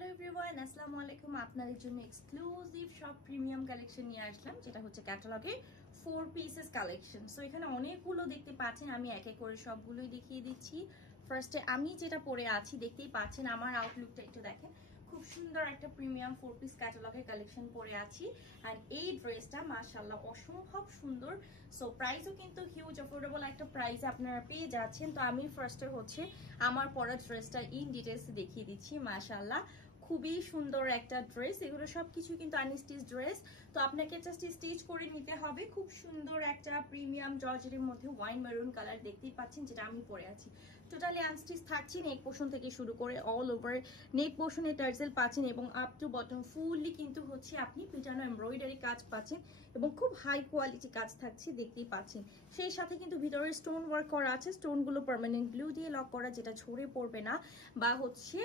Hello everyone, আসসালামু আলাইকুম। আপনাদের জন্য এক্সক্লুসিভ সব প্রিমিয়াম কালেকশন নিয়ে আসলাম, যেটা হচ্ছে ক্যাটালগে 4 পিসেস কালেকশন। সো এখানে অনেকগুলো দেখতে পাচ্ছেন, আমি এক এক করে সবগুলোই দেখিয়ে দিচ্ছি। ফার্স্টে আমি যেটা পরে আছি দেখতেই পাচ্ছেন, আমার আউটলুকটা একটু দেখেন। খুব সুন্দর একটা প্রিমিয়াম 4 পিস ক্যাটালগের কালেকশন পরে আছি। অ্যান্ড এই ড্রেসটা মাশাআল্লাহ অসম্ভব সুন্দর। সো প্রাইসও কিন্তু হিউজ অ্যাফোর্ডেবল একটা প্রাইসে আপনারা পেয়ে যাচ্ছেন। তো আমি ফার্স্টে হচ্ছে আমার পরা ড্রেসটা ইন ডিটেলস দেখিয়ে দিচ্ছি। মাশাআল্লাহ খুবই সুন্দর একটা ড্রেস, এগুলো সবকিছু কিন্তু আনস্টিচ ড্রেস। তো আপনাকে জাস্ট স্টিচ করে নিতে হবে। খুব সুন্দর একটা প্রিমিয়াম জর্জেটের মধ্যে ওয়াইন মেরুন কালার দেখতেই পাচ্ছেন, যেটা আমি পরে আছি। টোটালি আনস্টিচ থাকছে, নেক পোর্শন থেকে শুরু করে অল ওভার নেক পোর্শনে টার্সেল পাচ্ছেন এবং আপ টু বটম ফুললি কিন্তু হচ্ছে আপনি পিটানো এমব্রয়ডারি কাজ পাচ্ছেন এবং খুব হাই কোয়ালিটি কাজ থাকছে দেখতেই পাচ্ছেন। সেই সাথে কিন্তু ভিতরে স্টোন ওয়ার্ক করা আছে, স্টোনগুলো পার্মানেন্ট গ্লু দিয়ে লক করা, যেটা ঝরে পড়বে না বা হচ্ছে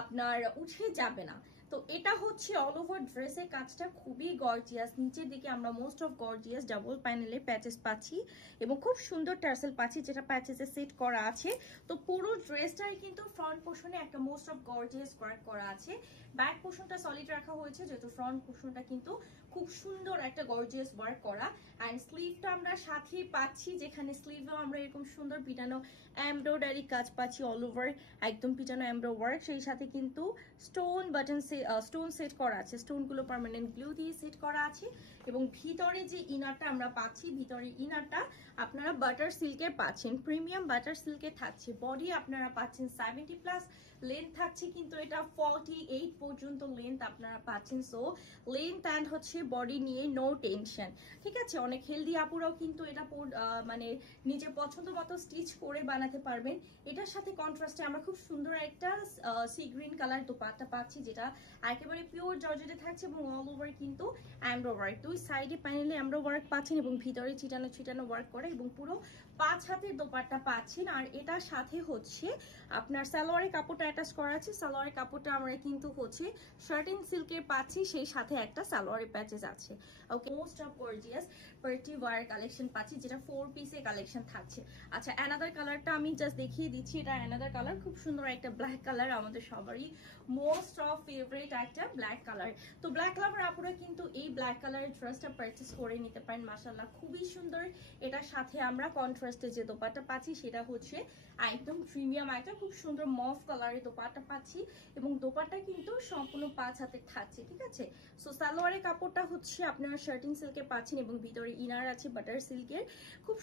আপনার উঠে যাবে না। তো এটা হচ্ছে অল ওভার ড্রেসের কাজটা খুবই গর্জিয়াস। নিচের দিকে আমরা মোস্ট অফ গর্জিয়াস ডাবল প্যানেলে প্যাচেস পাচ্ছি এবং খুব সুন্দর টার্সেল পাচ্ছি, যেটা প্যাচেসে সেট করা আছে। তো পুরো ড্রেসটাই কিন্তু ফ্রন্ট পোর্শনে একটা মোস্ট অফ গর্জিয়াস ওয়ার্ক করা আছে। ব্যাক পোর্শনটা সলিড রাখা হয়েছে, যেহেতু ফ্রন্ট পোর্শনটা কিন্তু খুব সুন্দর একটা গর্জিয়াস ওয়ার্ক করা। অ্যান্ড স্লিভটা আমরা সাথেই পাচ্ছি, যেখানে স্লিভেও আমরা এরকম সুন্দর পিটানো এমব্রয়ডারি কাজ পাচ্ছি অল ওভার, একদম পিটানো এমব্রো ওয়ার্ক। সেই সাথে কিন্তু স্টোন বাটন স্টোন সেট করা আছে, স্টোনগুলো পার্মানেন্ট গ্লু দিয়ে সেট করা আছে। এবং ভিতরে যে ইনারটা আমরা পাচ্ছি, ভিতরে ইনারটা আপনারা বাটার সিল্কের পাচ্ছেন, প্রিমিয়াম বাটার সিল্কের থাকছে। বডি আপনারা পাচ্ছেন 70+, লেন্থ থাকছে কিন্তু এটা 48 পর্যন্ত লেন্থ আপনারা পাচ্ছেন। সো লেন্থ অ্যান্ড হচ্ছে বডি নিয়ে নো টেনশন, ঠিক আছে। অনেক হেলদি আপুরাও কিন্তু এটা মানে নিজের পছন্দ মতো স্টিচ করে বানাতে পারবেন। এটার সাথে কন্ট্রাস্টে আমরা খুব সুন্দর একটা সি গ্রিন কালার দোপাট্টা পাচ্ছি, যেটা একেবারে পিওর জর্জেটে থাকছে এবং অল ওভার কিন্তু এমব্রো ওয়ার্ক। দুই সাইডে প্যানেলে এমব্রো ওয়ার্ক পাচ্ছেন এবং ভিতরে ছিটানো ছিটানো ওয়ার্ক করে এবং পুরো 5 হাতের দোপাট্টা পাচ্ছেন। আর এটার সাথে হচ্ছে আপনার সালোয়ারের কাপড়টা অ্যাটাচ করা আছে। সালোয়ারের কাপড়টা আমরা কিন্তু হচ্ছে শার্টিন সিল্কের পাচ্ছি, সেই সাথে একটা সালোয়ারের প্যাচেস আছে। Okay, most of gorgeous party wear collection পাচ্ছি, যেটা 4 পিসের কালেকশন থাকছে। আচ্ছা, অ্যানাদার কালারটা আমি জাস্ট দেখিয়ে দিচ্ছি। এটা অ্যানাদার কালার, খুব সুন্দর একটা ব্ল্যাক কালার, আমাদের সবারই মোস্ট অফ ফেভারিট একটা ব্ল্যাক কালার। তো ব্ল্যাক লাভার আপুরা কিন্তু এই ব্ল্যাক কালারের ড্রেসটা পারচেস করে নিতে পারেন। মাশাআল্লাহ খুবই সুন্দর। এটার সাথে আমরা কন্ট্রাস্টে যে দোপাট্টা পাচ্ছি, সেটা হচ্ছে একদম প্রিমিয়াম একটা খুব সুন্দর মফ কালারের দোপাট্টা পাচ্ছি এবং দোপাট্টা কিন্তু সম্পূর্ণ 5 হাতের থাকছে, ঠিক আছে। সো সালোয়ারের কাপড়টা হচ্ছে আপনারা শার্টিং সিল্কের পাচ্ছেন এবং ভিতরে ইনার আছে বাটার সিল্কের। খুব